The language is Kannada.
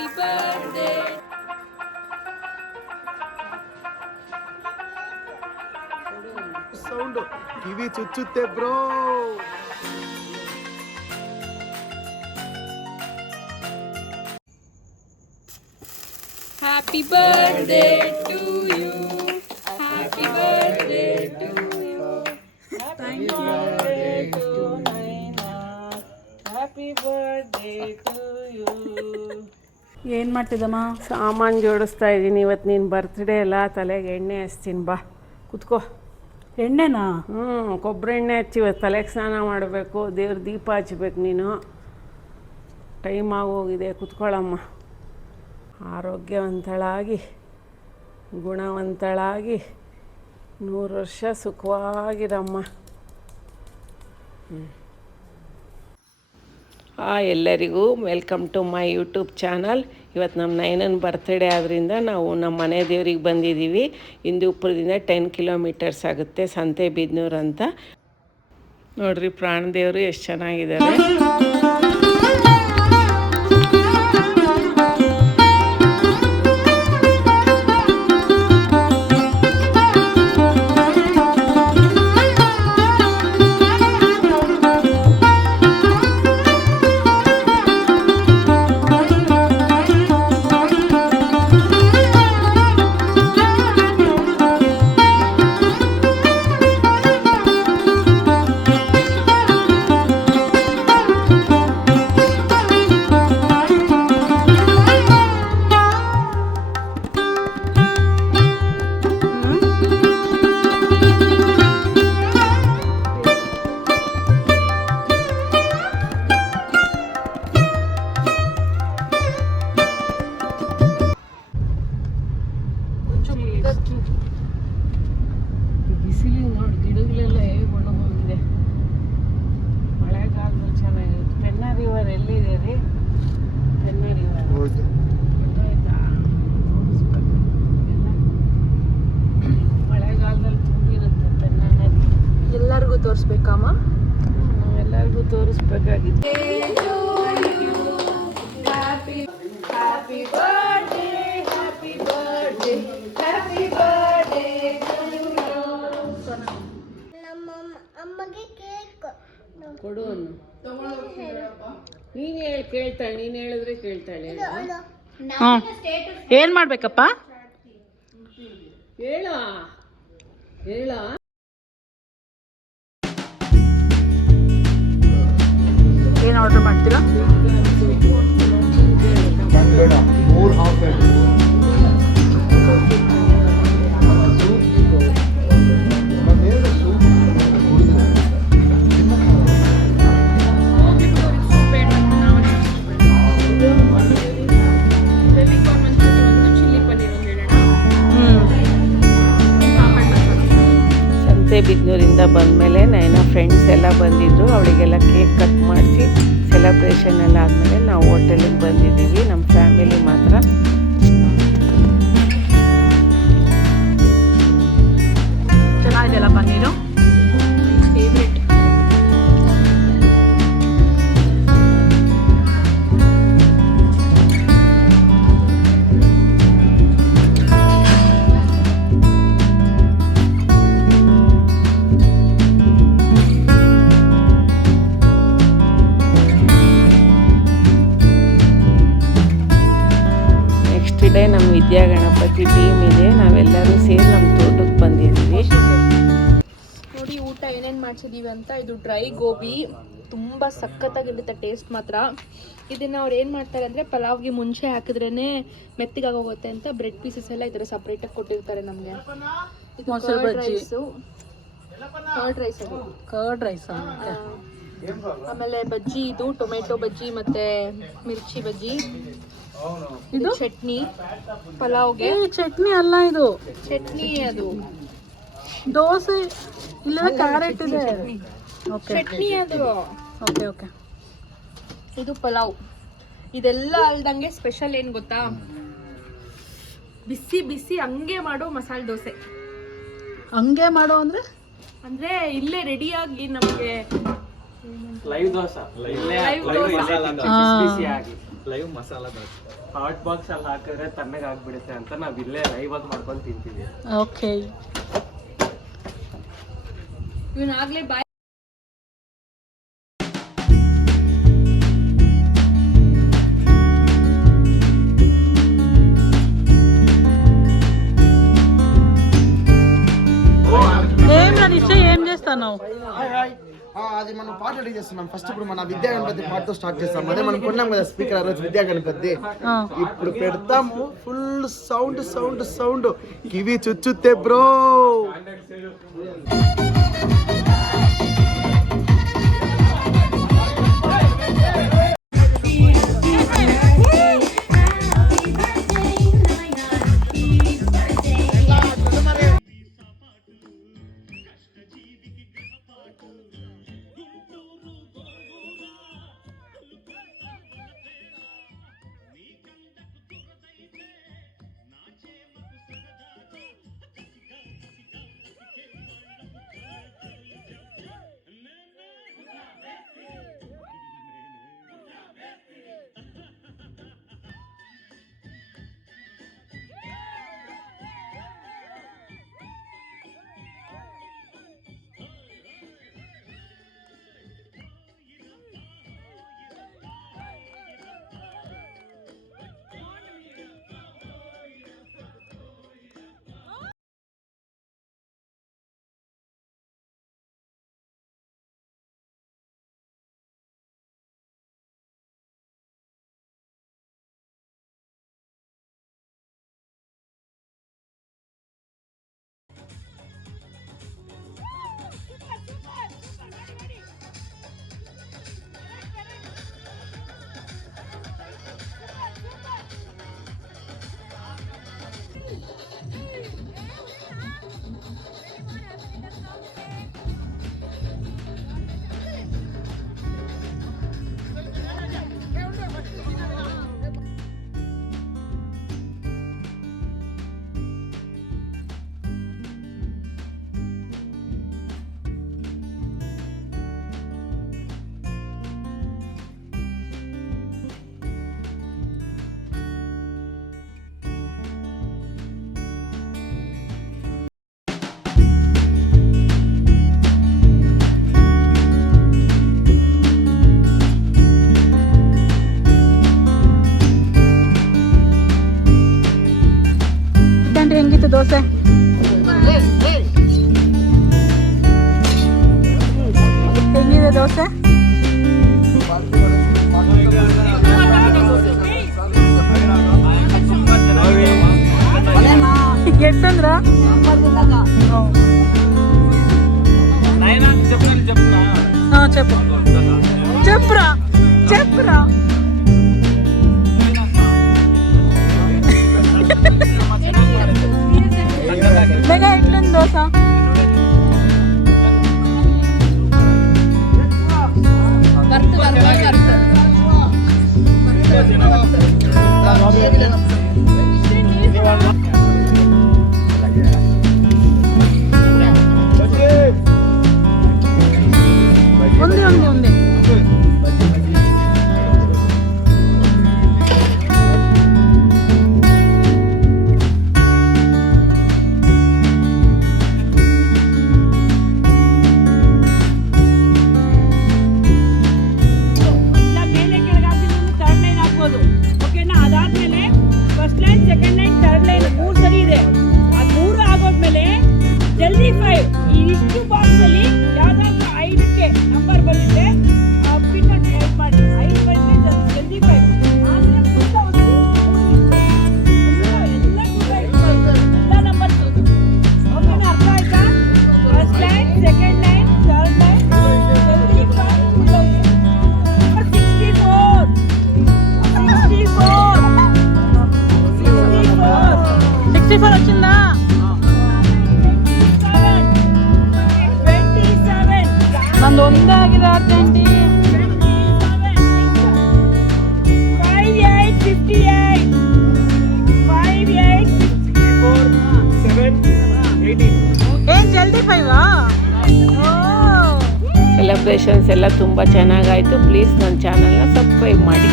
Happy birthday. ಸೌಂಡ್ ಕಿವಿ ಚುಚ್ಚುತ್ತೆ bro. Happy birthday to you. Happy birthday to you. Happy birthday to Naina. Happy birthday to you. ಏನು ಮಾಡ್ತಿದ್ದಮ್ಮ? ಸಾಮಾನು ಜೋಡಿಸ್ತಾ ಇದ್ದೀನಿ. ಇವತ್ತು ನಿನ್ನ ಬರ್ತ್ಡೇ ಅಲ್ಲ, ತಲೆಗೆ ಎಣ್ಣೆ ಹಚ್ತೀನಿ, ಬಾ ಕುತ್ಕೋ. ಎಣ್ಣೆನಾ? ಕೊಬ್ಬರಿ ಎಣ್ಣೆ ಹಚ್ಚಿ ಇವತ್ತು ತಲೆಗೆ ಸ್ನಾನ ಮಾಡಬೇಕು, ದೇವ್ರ ದೀಪ ಹಚ್ಬೇಕು. ನೀನು ಟೈಮ್ ಆಗೋಗಿದೆ, ಕುತ್ಕೊಳ್ಳಮ್ಮ. ಆರೋಗ್ಯವಂತಳಾಗಿ ಗುಣವಂತಳಾಗಿ 100 ವರ್ಷ ಸುಖವಾಗಿರಮ್ಮ. ಎಲ್ಲರಿಗೂ welcome to my YouTube channel. ಇವತ್ತು ನಮ್ಮ ನೈನನ್ ಬರ್ತ್ಡೇ ಆದ್ದರಿಂದ ನಾವು ನಮ್ಮ ಮನೆ ದೇವ್ರಿಗೆ ಬಂದಿದ್ದೀವಿ. ಹಿಂದೂಪುರದಿಂದ 10 ಕಿಲೋಮೀಟರ್ಸ್ ಆಗುತ್ತೆ, ಸಂತೆಬೀದ್ನೂರು ಅಂತ. ನೋಡ್ರಿ ಪ್ರಾಣದೇವರು ಎಷ್ಟು ಚೆನ್ನಾಗಿದ್ದಾರೆ. ಬಿಸಿಲಿಗೆ ನೋಡಿ ಗಿಡಗಳೆಲ್ಲ ಹೇಗೆ ಒಣಗೋಗಿದೆ. ಮಳೆಗಾಲದಲ್ಲಿ ಚೆನ್ನಾಗಿರುತ್ತೆ. ಪೆನ್ನ ರಿವರ್ ಎಲ್ಲಿದೆ ರೀ? ಪೆನ್ನ ರಿವರ್ ಗೊತ್ತಾಯ್ತಾ? ಎಲ್ಲ ಮಳೆಗಾಲದಲ್ಲಿ ತುಂಬಿರುತ್ತೆ ಪೆನ್ನ ನದಿ. ಎಲ್ಲರಿಗೂ ತೋರಿಸ್ಬೇಕಮ್ಮ? ಎಲ್ಲರಿಗೂ ತೋರಿಸ್ಬೇಕಾಗಿತ್ತು. Happy birthday, happy birthday, happy birthday to you. ಅಮ್ಮಗೆ ಕೇಕ್ ಕೊಡು ಅನ್ನು. ನೀನು ಹೇಳಿ ಕೇಳ್ತಾಳೆ, ನೀನು ಹೇಳಿದ್ರೆ ಕೇಳ್ತಾಳೆ. ಏನು ಮಾಡ್ಬೇಕಪ್ಪ? ಹೇಳ ಹೇಳ. ಏನು ಆರ್ಡರ್ ಮಾಡ್ತೀರಾ? ಸಂತೆಬೀದ್ನೂರಿಂದ ಬಂದಮೇಲೆ ನೈನ ಫ್ರೆಂಡ್ಸ್ ಎಲ್ಲ ಬಂದಿದ್ದರು. ಅವಳಿಗೆಲ್ಲ ಕೇಕ್ ಕಟ್ ಮಾಡಿಸಿ ಸೆಲೆಬ್ರೇಷನ್ ಎಲ್ಲ ಆದಮೇಲೆ ನಾವು ಹೋಟೆಲಿಗೆ ಬಂದಿದ್ದೀವಿ, ನಮ್ಮ ಫ್ಯಾಮಿಲಿ ಮಾತ್ರ. ಚೆನ್ನಾಗಿದೆಯಲ್ಲ ಪನ್ನೀರು? ಫೇವ್ರೆಟ್. ನೆಕ್ಸ್ಟ್ ಡೇ ನಮ್ಮ ವಿದ್ಯಾ ಗಣಪತಿ ಟೀಮ್ ಇದೆ, ನಾವೆಲ್ಲರೂ ಸೇರಿ ನಮ್ಮ ತೋಟಕ್ಕೆ ಬಂದಿದ್ದೀವಿ. ನೋಡಿ ಊಟ ಏನೇನು ಮಾಡ್ಸಿದೀವಿ ಅಂತ. ಇದು ಡ್ರೈ ಗೋಬಿ, ತುಂಬ ಸಖತ್ತಾಗಿರುತ್ತೆ ಟೇಸ್ಟ್ ಮಾತ್ರ. ಇದನ್ನು ಅವ್ರು ಏನು ಮಾಡ್ತಾರೆ ಅಂದರೆ ಪಲಾವ್ಗೆ ಮುಂಚೆ ಹಾಕಿದ್ರೇ ಮೆತ್ತಿಗಾಗೋಗುತ್ತೆ ಅಂತ ಬ್ರೆಡ್ ಪೀಸಸ್ ಎಲ್ಲ ಈ ಥರ ಸಪ್ರೇಟಾಗಿ ಕೊಟ್ಟಿರ್ತಾರೆ ನಮಗೆ. ಮೊಸರು ಬಜ್ಜಿ, ಕರ್ಡ್ ರೈಸ್, ಅದು ಕರ್ಡ್ ರೈಸ್. ಆಮೇಲೆ ಬಜ್ಜಿ, ಇದು ಟೊಮೆಟೊ ಬಜ್ಜಿ ಮತ್ತು ಮಿರ್ಚಿ ಬಜ್ಜಿ. ಇದು ಚಟ್ನಿ ಪಲಾವ್ಗೆ. ಚಟ್ನಿ ಅಲ್ಲ, ಇದು ಚಟ್ನಿ. ಅದು ದೋಸೆ ಇಲ್ಲ, ಕ್ಯಾರೆಟ್ ಇದೆ. ಚಟ್ನಿ ಅದು. Okay okay. ಇದು ಪಲಾವ್. ಇದೆಲ್ಲ ಅಲ್ದಂಗೆ ಸ್ಪೆಷಲ್ ಏನು ಗೊತ್ತಾ? ಬಿಸಿ ಬಿಸಿ ಹಂಗೆ ಮಾಡೋ ಮಸಾಲೆ ದೋಸೆ. ಹಂಗೆ ಮಾಡೋ ಅಂದ್ರೆ ಅಂದ್ರೆ ಇಲ್ಲೇ ರೆಡಿಯಾಗಿ ನಮಗೆ live dosa, live dosa. Live masala dosa hot box ಅಲ್ಲಿ ಹಾಕಿದ್ರೆ ತಣ್ಣಗೆ ಆಗ್ಬಿಡುತ್ತೆ ಅಂತ ನಾವ್ ಇಲ್ಲೇ ಲೈವ್ ಆಗಿ ಮಾಡ್ಕೊಂಡು ತಿಂತೀವಿ. ಓಕೆ. ಇವನಾಗ್ಲೇ ಬಾಯ್ ఏం నా నిశ్చయ ఏం చేస్తాను? అది మనం పాట రెడీ చేస్తున్నాం. ఫస్ట్ ఇప్పుడు మన విద్యా గణపతి పాటతో స్టార్ట్ చేస్తాం. అదే మనం కొన్నాం కదా స్పీకర్ ఆ రోజు విద్యా గణపతి. ఇప్పుడు పెడతాము ఫుల్ సౌండ్ సౌండ్ సౌండ్ కివి చుచ్చుతే బ్రో. ಹೆಂಗಿತ್ತು ದೋಸೆ? ಹೆಂಗಿದೆ ದೋಸೆ? ಎಷ್ಟಂದ್ರ చెప్పు చెప్పురా చెప్పురా. మెగా ఎట్లుంది దోశ? ఉంది ఉంది ఉంది. వచ్చిందా? ನಂದು ಒಂದಾಗಿದೆ ಅರ್ಜೆಂಟಿ. 58 ಏನ್ ಜಲ್ದಿ 5 ಸೆಲೆಬ್ರೇಷನ್ಸ್ ಎಲ್ಲ ತುಂಬ ಚೆನ್ನಾಗಾಯಿತು. ಪ್ಲೀಸ್ ನನ್ನ ಚಾನಲ್ನ ಸಬ್ಸ್ಕ್ರೈಬ್ ಮಾಡಿ.